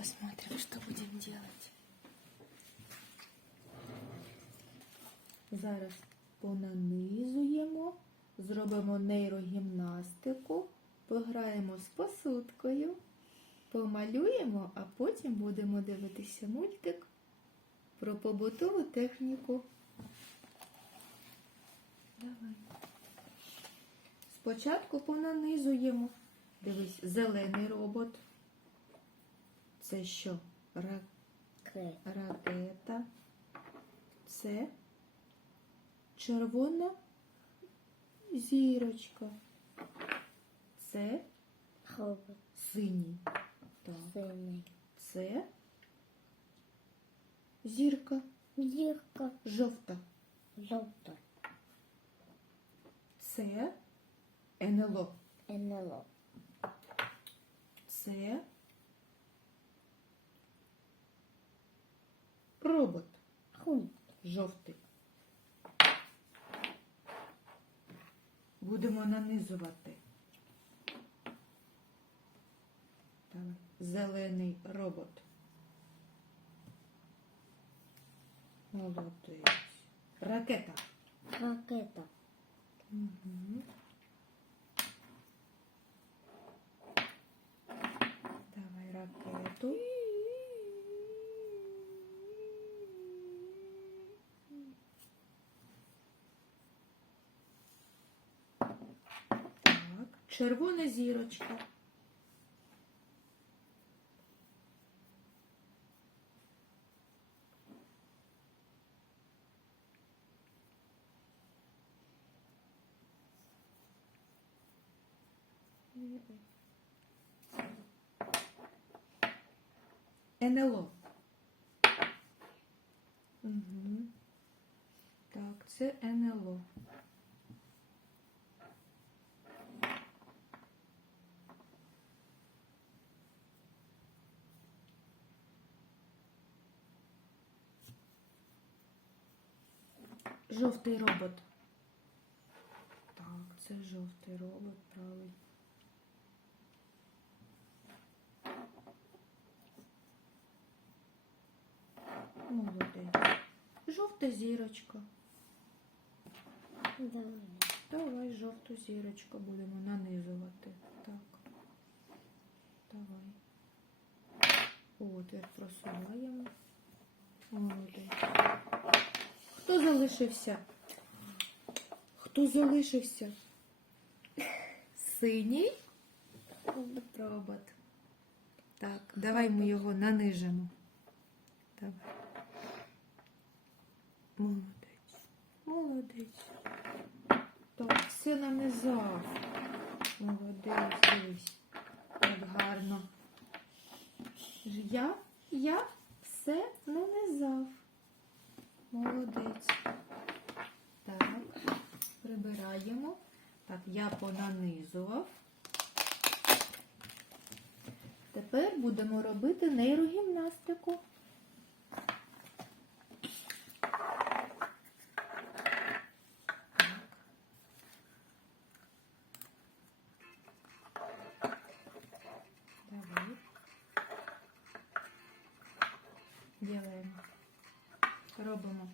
Посмотрим, что будем делать. Зараз понанизуємо, зробимо нейрогімнастику, пограємо з посудкою, помалюємо, а потім будемо дивитися мультик про побутову техніку. Давай. Спочатку понанизуємо. Дивись, зелений робот. Це що? Ра- ракета. Це червона зірочка. Це синій. Так. Синий. Це зірка Зірка. жовта. Жовта. Це НЛО. НЛО. Це робот Хунт. жовтий. Будемо нанизувати. Давай. Зелений робот. Молодець. Ракета. Ракета. Угу. Давай ракету. Так, червона зірочка. НЛО. Угу. Так, це НЛО. Жовтий робот. Так, це жовтий робот, правильно. Молодець. Жовта зірочка. Давай. Давай жовту зірочку будемо нанизувати. Так. Давай. Отвір просуваємо. Молодець. Хто залишився? Хто залишився? Синій робот. Так, давай ми його нанижимо. Давай. Молодець. Молодець. Так, все нанизав. Молодець, дивись. Як гарно. Я, я все нанизав. Молодець. Так, прибираємо. Так, я понанизував. Тепер будемо робити нейрогімнастику. Так. Давай. Делаємо. Робимо.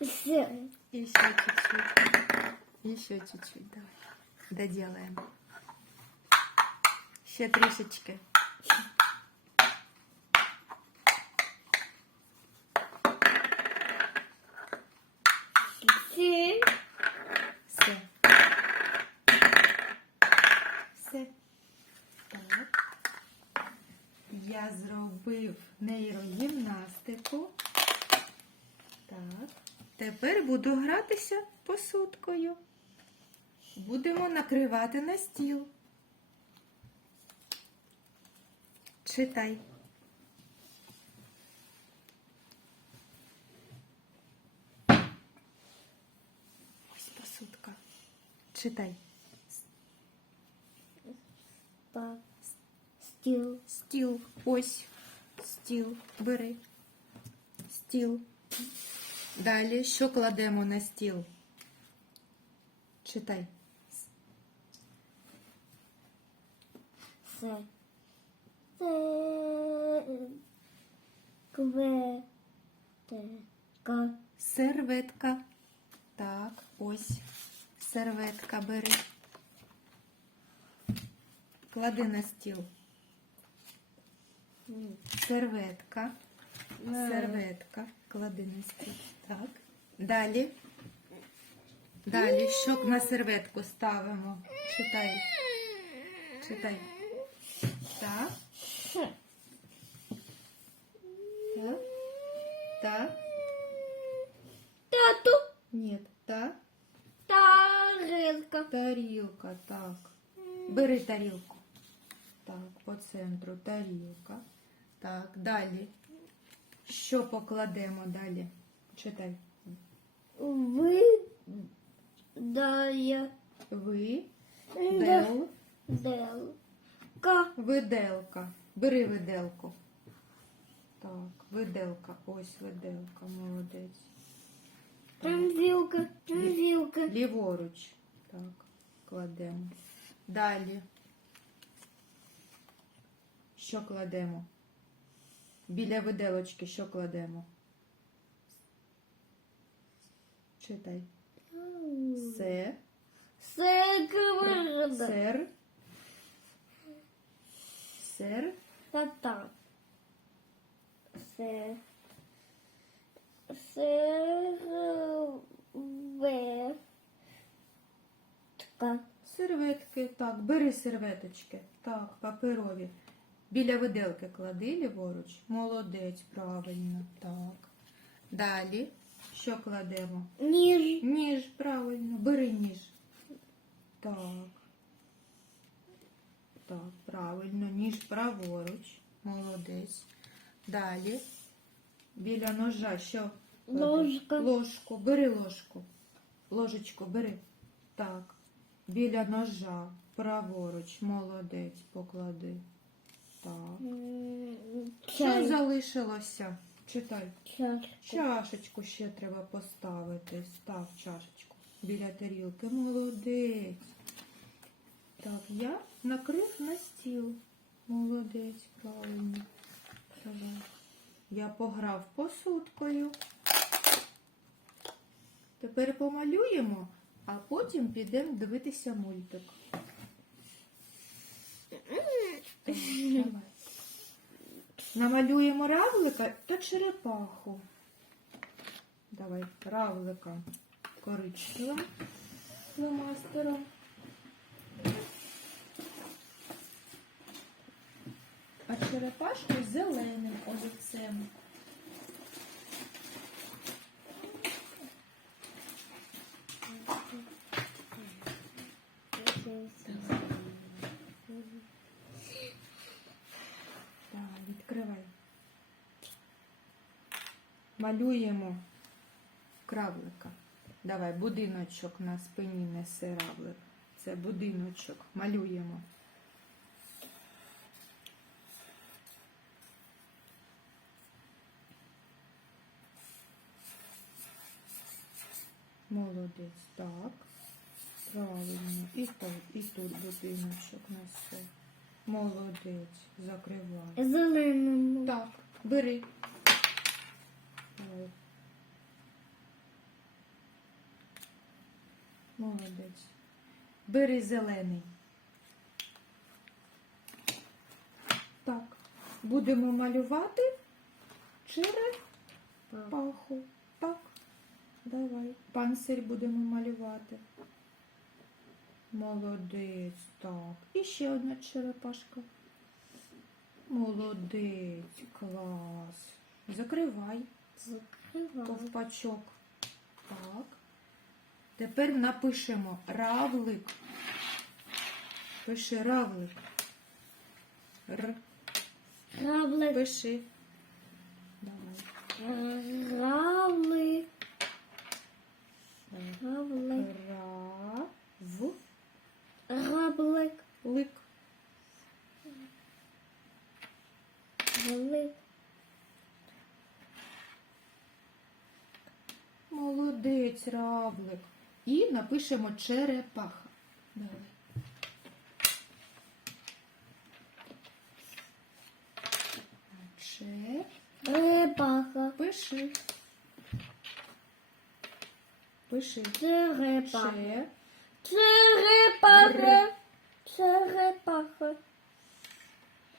Все. Еще чуть-чуть. Еще чуть-чуть. Давай. Доделаем. Ще трішечки. Все. Все. Все. Так. Я зробив нейрогімнастику. Так. Тепер буду гратися посудкою. Будемо накривати на стіл. Читай. Ось посудка. Читай. Стіл. Стіл. Ось. Стіл. Бери. Стіл. Далі що кладемо на стіл? Читай. Це. Це. Кве. Те. Ка. Серветка. Так, ось. Серветка бери. Клади на стіл. Серветка. Серветка. Клади на стіл. Так. Далі. Далі. Що на серветку ставимо? Читай. Читай. Так. Так. Так. Тату. Ні. Так. Тарелка. Тарілка, так. Бери тарілку. Так, по центру тарілка. Так, далі. Що покладемо далі? Читай. Ви. Дая. Ви, Дел. дел, Дел. Виделка. Бери виделку. Так, виделка. Ось виделка, молодець. Там вилка. Там вилка. Ліворуч. Так, кладемо. Далі. Що кладемо? Біля виделочки що кладемо? Читай. Се, Секрет. сер. Сер. Тата. Се. Серветка. Серветки. Так, бери серветочки. Так, паперові. Біля виделки клади ліворуч. Молодець, правильно. Так. Далі. Що кладемо? Ніж. Ніж, правильно, бери ніж. Так. Так, правильно, ніж праворуч. Молодець. Далі. Біля ножа що? Ложка. Ложку, бери ложку. Ложечку бери. Так. Біля ножа. Праворуч. Молодець. Поклади. Так. Що залишилося? Читай. Чашечку ще треба поставити. Став чашечку біля тарілки. Молодець. Так, я накрив на стіл. Молодець, правильно. Давай. Я пограв посудкою. Тепер помалюємо, а потім підемо дивитися мультик. Так, давай. Намалюємо равлика та черепаху. Давай равлика коричневим фломастером. А черепашку зеленим олівцем. Так, Малюємо кравлика. Давай, будиночок на спині несе равлик. Це будиночок. Малюємо. Молодець, так. Правильно. І тут, і тут будиночок несе. Молодець. Закривай. Зеленому. Так, бери. Молодець. Бери зелений. Так, будемо малювати черепаху. Так, давай. Панцирь будемо малювати. Молодець, так. І ще одна черепашка. Молодець, клас. Закривай. Закриваю. ковпачок. Так. Тепер напишемо равлик. Пиши равлик. Р. Равлик. Пиши. Давай. Равлик. Равлик. Рав. Равлик. Лик. Равлик. Молодець, равлик. І напишемо черепаха. Давай. Че. Репаха. Пиши. Пиши. Черепаха. Че. Черепаха. Черепаха.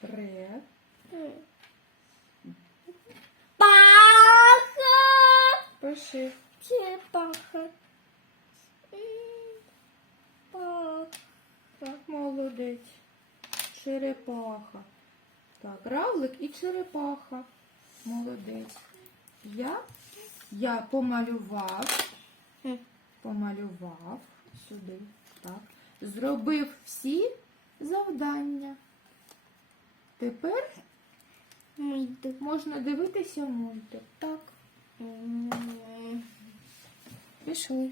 Ре. Паха. Пиши. Черепаха. Паха. Молодець. Черепаха. Так, равлик і черепаха. Молодець. Я, я помалював, помалював сюди. Так. Зробив всі завдання. Тепер Мультик. можна дивитися мультик. Так. Пішли.